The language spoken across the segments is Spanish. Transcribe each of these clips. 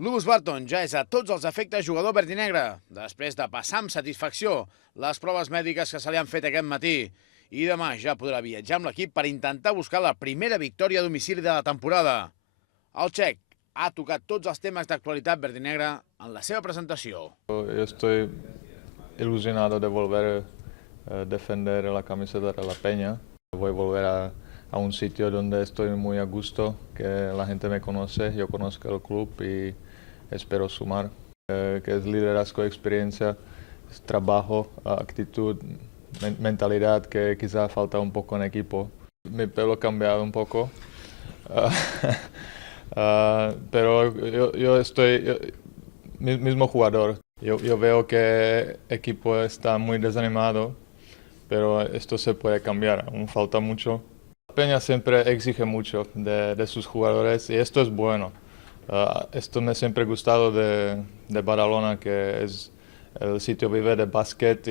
Lewis Barton ja és a tots els efectes jugador verd i negre, després de passar amb satisfacció les proves mèdiques que se li han fet aquest matí. I demà ja podrà viatjar amb l'equip per intentar buscar la primera victòria a domicili de la temporada. El txec ha tocat tots els temes d'actualitat verd i negre en la seva presentació. Yo estoy ilusionado de volver a defender la camiseta de la Peña. Voy a volver a un sitio donde estoy muy a gusto, que la gente me conoce, yo conozco el club y espero sumar. Que es liderazgo, experiencia, es trabajo, actitud, mentalidad que quizá falta un poco en equipo. Mi pelo ha cambiado un poco, pero yo estoy mismo jugador. Yo veo que el equipo está muy desanimado, pero esto se puede cambiar, aún falta mucho. Peña siempre exige mucho de sus jugadores y esto es bueno. Esto me siempre ha gustado de Badalona, que es el sitio vive de básquet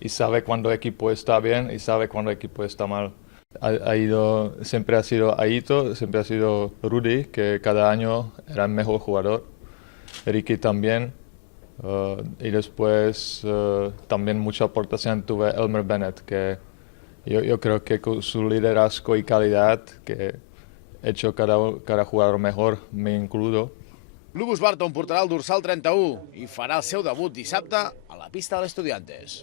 y sabe cuando el equipo está bien y sabe cuando el equipo está mal. Siempre ha sido Aito, siempre ha sido Rudy, que cada año era el mejor jugador. Ricky también. Y después también mucha aportación tuve Elmer Bennett, que yo creo que con su liderazgo y calidad que ha hecho cada jugador mejor, me incluyo. Lewis Barton portarà el dorsal 31 i farà el seu debut dissabte a la pista de l'Estudiantes.